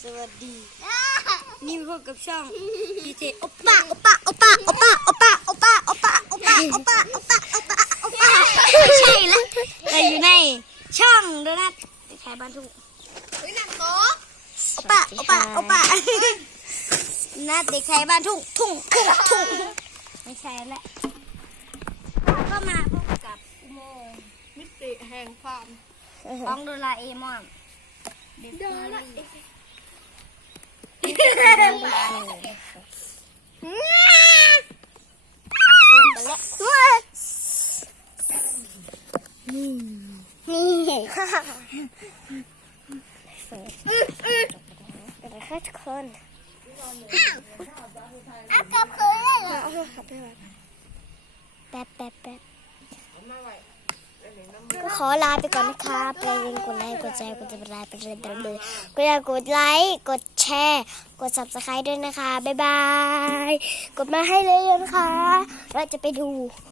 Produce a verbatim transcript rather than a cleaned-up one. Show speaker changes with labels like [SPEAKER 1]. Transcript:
[SPEAKER 1] สวัสดีนี่พบกับช่องดีเจโอป้าโอป้าโอป้าโอป้าโอป้าโอป้าโอป้าโอป้าโอป้าโอป้าโอป้าโอป้าไม่ใช่แล้วแต่อยู่ในช่องโดนัทเด็กชายบ้านทุ่งโอป้าโอป้าโอป้านัดเด็กชายบ้านทุ่งทุ่งทุ่งทุ่งไม่ใช่แล้วก็มาพบกับอุโมงค์
[SPEAKER 2] มิติแห่งความ
[SPEAKER 1] ของโดราเอมอนเด็ก
[SPEAKER 2] เดิน
[SPEAKER 1] น้
[SPEAKER 2] ละ
[SPEAKER 1] อย นี่เป็นแค่ทุกคนอ้าวกับคืนเลยเหรอแป๊บแป๊บแป๊บก็ขอลาไปก่อนนะคะไปเรียนกดไลค์กดแชร์กดติดตามไปเรียนตามเลยก็อย่ากดไลค์กดแชร์กด ซับสไครบ์ ด้วยนะคะบ๊ายบายกดมาให้เลยนะคะเราจะไปดู